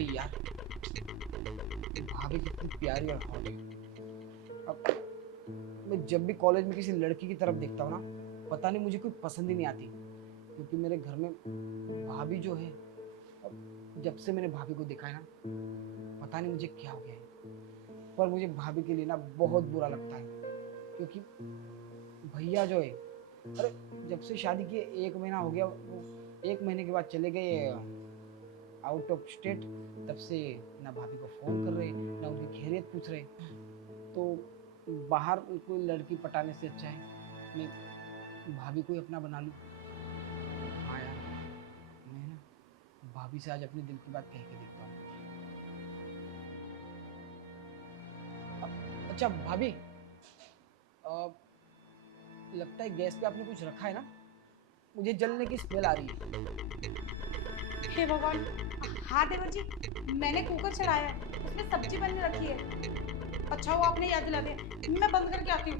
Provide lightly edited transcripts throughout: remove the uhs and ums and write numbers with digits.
है यार, भाभी कितनी प्यारी और हॉट है। अब मैं जब भी कॉलेज में किसी लड़की की तरफ देखता हूँ ना, पता नहीं मुझे कोई पसंद ही नहीं आती, क्योंकि मेरे घर में भाभी जो है, अब जब से मैंने भाभी को देखा है ना, पता नहीं मुझे क्या हो गया है, पर मुझे भाभी के लिए ना बहुत बुरा लगता है, क्योंकि भैया जो है, अरे जब से शादी किए 1 महीना हो गया, वो 1 महीने के बाद चले गए आउट ऑफ स्टेट। तब से ना भाभी को फोन कर रहे, ना उनकी खैरियत पूछ रहे। तो बाहर कोई लड़की पटाने से अच्छा है मैं भाभी को ही अपना बना लूं। हाँ यार, मैं ना भाभी से आज अपने दिल की बात कह के देखता हूँ। अच्छा भाभी, लगता है गैस पे आपने कुछ रखा है ना, मुझे जलने की स्मेल आ रही है। हे भगवान। हाँ देवर जी, मैंने कुकर चढ़ाया है, उसमें सब्जी बनने रखी है। अच्छा हुआ आपने याद दिला दिया, मैं बंद करके आती हूँ।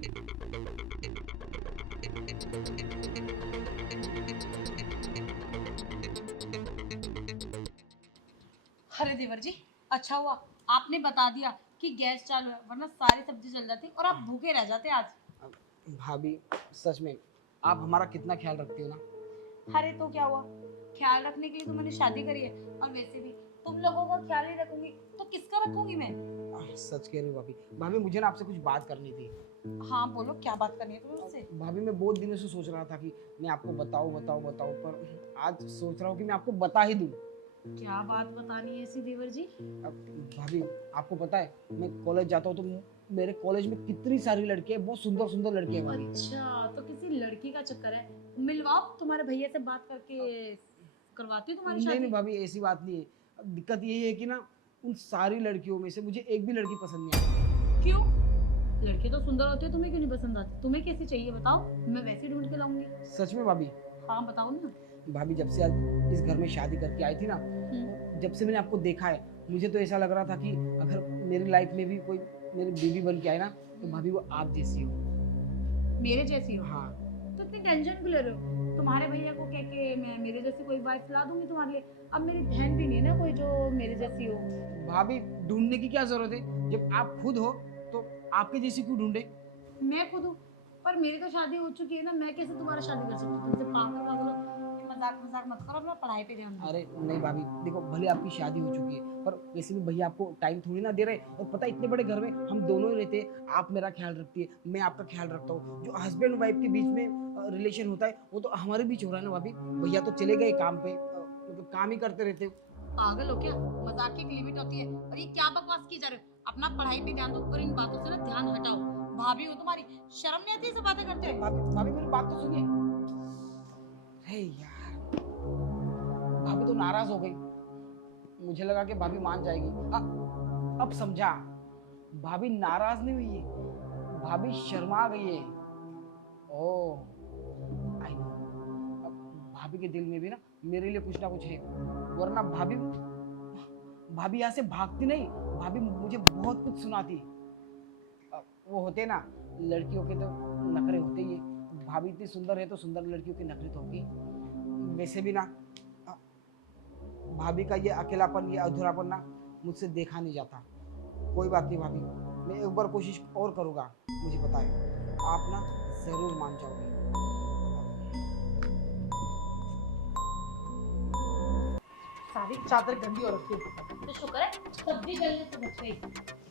अरे देवर जी, अच्छा हुआ आपने बता दिया कि गैस चालू है, वरना सारी सब्जी जल जाती और आप भूखे रह जाते आज। अब भाभी, सच में आप हमारा कितना ख्याल रखती हो ना। अरे तो क्या हुआ, ख्याल रखने के लिए तो मैंने शादी करी है, और वैसे भी तुम लोगों का ख्याल नहीं रखूंगी तो किसका रखूंगी मैं। सच कह रही हूँ भाभी। भाभी मुझे ना आपसे कुछ बात करनी थी। हाँ बोलो, क्या बात करनी है तुम्हें मुझसे। भाभी मैं बहुत दिनों से सोच रहा था कि मैं आपको बताऊं बताऊं बताऊं, पर आज सोच रहा हूँ कि मैं आपको बता ही दूं। क्या बात बतानी है ऐसी देवर जी। अब भाभी, आपको पता है मैं कॉलेज जाता हूँ तो मेरे कॉलेज में कितनी सारी लड़कियां, बहुत सुंदर सुंदर लड़कियां हैं भाभी। अच्छा, तो किसी लड़की का चक्कर है, मिलवाओ, तुम्हारे भैया से बात करके करवाती हूँ तुम्हारी नहीं शादी। नहीं भाभी, ऐसी बात नहीं है। अब दिक्कत यही है कि ना, उन सारी लड़कियों में से मुझे एक भी लड़की पसंद नहीं आती। क्यों? लड़की तो सुंदर होती है, तुम्हें क्यों नहीं पसंद आती? तुम्हें कैसी चाहिए बताओ, मैं वैसे ढूंढ के लाऊंगी। सच में भाभी। हाँ बताओ ना। भाभी जब से आज इस घर में शादी करके आई थी ना, जब से मैंने आपको देखा है, मुझे तो ऐसा लग रहा था कि अगर मेरी लाइफ में भी कोई मेरी बीवी बन के आए ना, तो भाभी वो आप जैसी हो। मेरे जैसी हो? हाँ। तो इतनी टेंशन क्यों ले रहे हो? तुम्हारे भैया को कह के मैं मेरे जैसी कोई वाइफ ला दूंगी तुम्हारे लिए। अब मेरी बहन भी नहीं है ना कोई जो मेरे जैसी हो। भाभी ढूंढने की क्या जरूरत है, जब आप खुद हो तो आपके जैसी क्यों ढूंढे। मैं खुद हूँ, पर मेरी तो शादी हो चुकी है ना, मैं कैसे दोबारा शादी कर सकती हूँ तुमसे? पागल पागल हो, मजाक मजाक मत करो, अपना पढ़ाई पे ध्यान दो। अरे नहीं भाभी, देखो भले आपकी शादी हो चुकी है, पर वैसे भी भैया आपको टाइम थोड़ी ना दे रहे। और पता है, इतने बड़े घर में हम दोनों ही रहते हैं, आप मेरा ख्याल रखती है, मैं आपका ख्याल रखता हूँ। जो हस्बैंड वाइफ के बीच में रिलेशन होता है, वो तो हमारे बीच हो रहा है ना भाभी। भैया तो चले गए काम पे, मतलब काम ही करते रहते। पागल हो क्या? मजाक की एक लिमिट होती है, और ये क्या बकवास की जा रहे हो? अपना पढ़ाई पे ध्यान दो और इन बातों से ना ध्यान हटाओ। भाभी हो तुम्हारी, शर्म नहीं आती ये सब बातें करते हुए? भाभी भाभी मेरी बात तो सुनिए। हे यार, भाभी तो नाराज हो गई। मुझे लगा कि भाभी मान जाएगी। अब समझा, भाभी नाराज नहीं हुई है, भाभी शर्मा गई है। ओह, आई नो। अब भाभी के दिल में भी ना मेरे लिए कुछ ना कुछ है, वरना भाभी भाभी यहाँ से भागती नहीं। भाभी मुझे बहुत कुछ सुनाती। वो होते ना, लड़कियों के तो नखरे होते ही है। भाभी इतनी सुंदर है तो सुंदर लड़कियों के नखरे तो होंगे। वैसे भी ना, अ, भाभी का ये अकेलापन, ये अधूरापन ना मुझसे देखा नहीं जाता। कोई बात नहीं भाभी, मैं एक बार कोशिश और करूँगा। मुझे पता है आप ना जरूर मान जाओगे। सारी चादर गंदी हो रखी है, तो शुक्र है सब्जी जलने से बच गई,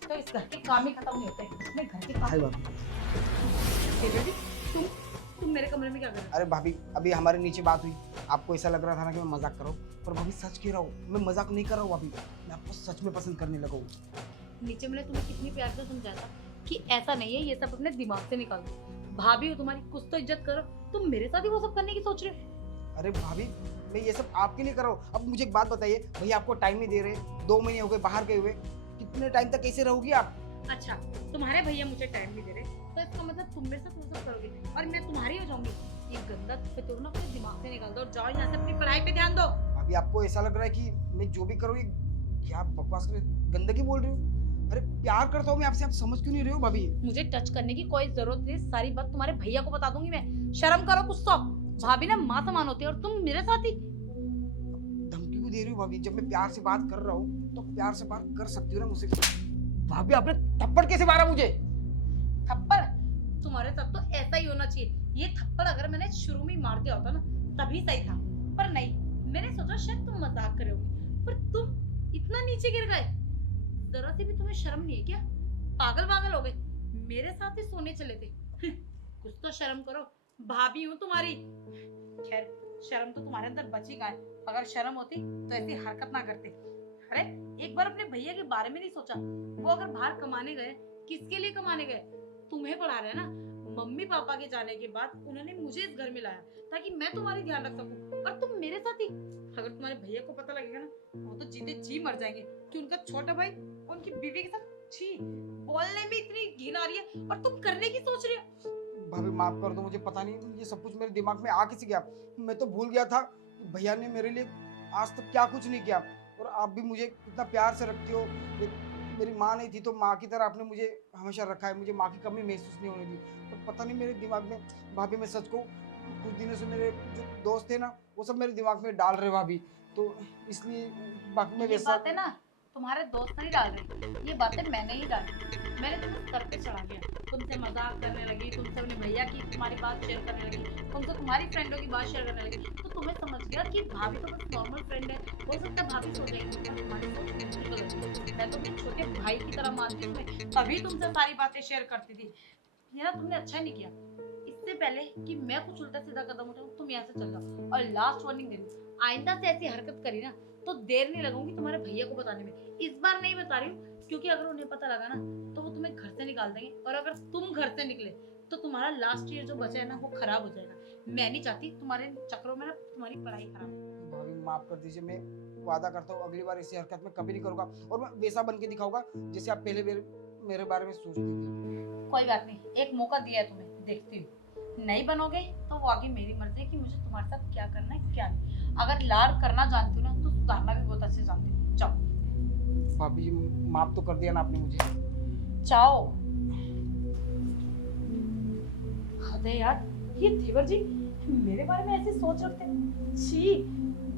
तो इस घर के काम ही खत्म नहीं होते। मैं घर के काम। हाय भाभी। बेबी, तुम तुम मेरे कमरे में क्या कर रहे हो? अरे भाभी, अभी हमारे नीचे बात हुई, आपको ऐसा लग रहा था ना कि मैं मजाक कर रहा हूँ, पर भाभी सच कह रहा हूँ, मैं मजाक नहीं कर रहा हूँ भाभी। मैं आपको सच में पसंद करने लगा हूँ। नीचे मैंने तुम्हें कितनी प्यार से समझाया था कि ऐसा नहीं है, ये सब अपने दिमाग से निकाल दो। भाभी हो तुम्हारी, कुछ तो इज्जत करो। तुम मेरे साथ ही वो सब करने की सोच रहे हो? अरे भाभी, मैं ये सब आपके लिए कर रहा हूँ। अब मुझे एक बात बताइए, भैया आपको टाइम नहीं दे रहे, 2 महीने हो गए बाहर गए हुए, कितने टाइम तक कैसे रहोगी आप। अच्छा, तुम्हारे भैया मुझे टाइम नहीं दे रहे, तो इसका मतलब तुम मेरे साथ वो सब करोगे और मैं तुम्हारी हो जाऊंगी? ये गंदा फितूर ना अपने दिमाग से निकाल दो और जाओ यहाँ से, अपनी पढ़ाई पे ध्यान दो। अभी आपको ऐसा लग रहा है कि मैं जो भी करूँ, ये क्या बकवास कर, गंदगी बोल रही हूँ। अरे प्यार करता हूँ मैं आपसे, आप समझ क्यों नहीं रहे हो भाभी। मुझे टच करने की कोई जरूरत नहीं, सारी बात तुम्हारे भैया को बता दूंगी मैं। शर्म करो कुछ तो। भाभी ना माँ समान होती है और तुम मेरे साथ ही। धमकी क्यों दे रही हो भाभी? जब मैं प्यार से बात कर रहा हूँ तो प्यार से बात कर सकती हो ना मुझसे। भाभी आपने थप्पड़ कैसे मारा मुझे? थप्पड़? तुम्हारे साथ तो ऐसा ही होना चाहिए। ये थप्पड़ अगर मैंने शुरू में ही मार दिया होता ना तभी सही था, पर नहीं, मैंने सोचा शायद तुम मजाक कर रहे होगे, पर तुम इतना नीचे गिर गए। जरा सी भी तुम्हें शर्म नहीं है क्या? पागल पागल हो गए, मेरे साथ ही सोने चले थे। कुछ तो शर्म करो, भाभी हूँ तुम्हारी। खैर, शर्म तो तुम्हारे अंदर बची का है, अगर शर्म होती तो ऐसी हरकत ना करते। अरे एक बार अपने भैया के बारे में नहीं सोचा? वो अगर बाहर कमाने गए, किसके लिए कमाने गए? तुम्हें पढ़ा रहे हैं ना। मम्मी पापा के जाने के बाद उन्होंने मुझे इस घर में लाया ताकि मैं तुम्हारी ध्यान रख सकूं, और तुम मेरे साथ ही। अगर तुम्हारे भैया को पता लगेगा ना, वो तो जीते जी मर जाएंगे कि उनका छोटा भाई उनकी बीवी के साथ। छी, बोलने में इतनी घिन आ रही है और तुम करने की सोच रही हो। भाभी माफ कर दो, मुझे पता नहीं ये सब कुछ मेरे दिमाग में आ कैसे गया। मैं तो भूल गया था कि भैया ने मेरे लिए आज तक क्या कुछ नहीं किया, और आप भी मुझे इतना प्यार से रखती हो। मेरी माँ नहीं थी तो माँ की तरह आपने मुझे हमेशा रखा है, मुझे माँ की कमी महसूस नहीं होने दी। तो पता नहीं मेरे दिमाग में, भाभी मैं सच को कुछ दिनों से मेरे जो दोस्त थे ना वो सब मेरे दिमाग में डाल रहे भाभी, तो इसलिए बाकी मैं ये वैसा। बातें ना तुम्हारे दोस्त नहीं डाल रहे, ये बातें मैंने ही डाली। मैंने तुम्हें सर पे चढ़ा दिया, तुमसे मजाक करने लगी, तुमसे अपने भैया की तुम्हारी बात शेयर करने लगी, तुमसे तुम्हारी फ्रेंडों की बात शेयर करने लगी, तो तुम्हें समझ गया कि भाभी तो बस नॉर्मल फ्रेंड है। हो सकता है भाभी सोचेगी, पर तुम्हारी सोच बिल्कुल गलत है। मैं तो अपने छोटे भाई की तरह मानती हूँ तुम्हें, तभी तुमसे सारी बातें शेयर करती थी। ये ना तुमने अच्छा नहीं किया। इससे पहले कि मैं कुछ उल्टा सीधा कदम उठाऊं, तुम यहाँ से चल जाओ। और लास्ट वार्निंग दे रही हूँ, आइंदा से ऐसी हरकत करी ना तो देर नहीं लगाऊंगी तुम्हारे भैया को बताने में। इस बार नहीं बता रही हूँ, क्योंकि अगर उन्हें पता लगा ना तो वो तुम्हें घर से निकाल देंगे, और अगर तुम घर से निकले तो तुम्हारा लास्ट ईयर जो बचा है ना वो खराब हो जाएगा। मैं नहीं चाहती तुम्हारे चक्करों में ना तुम्हारी पढ़ाई खराब हो। भाभी माफ कर दीजिए, मैं वादा करता हूँ अगली बार ऐसी हरकत मैं कभी नहीं करूँगा, और मैं वैसा बन के दिखाऊंगा जैसे आप पहले मेरे बारे में सोचती थी। कोई बात नहीं, एक मौका दिया है तुम्हें, देखती हूँ। नहीं बनोगे तो वो आगे मेरी मर्जी है कि मुझे तुम्हारे साथ क्या करना है क्या नहीं। अगर लाड करना जानती हूँ ना तो सुधारना भी बहुत अच्छे जानती हूँ। जाओ। भाभी जी माफ तो कर दिया ना आपने मुझे। जाओ। अरे यार, ये देवर जी मेरे बारे में ऐसी सोच रखते हैं। छी,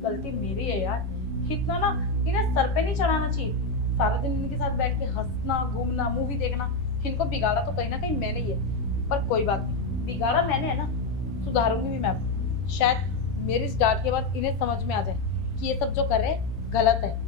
गलती मेरी है यार। इतना ना इन्हें सर पे नहीं चढ़ाना चाहिए। सारा दिन इनके साथ बैठ के हंसना, घूमना, मूवी देखना, इनको बिगाड़ा तो कहीं ना कहीं मैंने ही है। पर कोई बात नहीं, बिगाड़ा मैंने है ना, सुधारूंगी भी मैं। शायद मेरी इस डांट के बाद इन्हें समझ में आ जाए कि ये सब जो कर रहे हैं गलत है।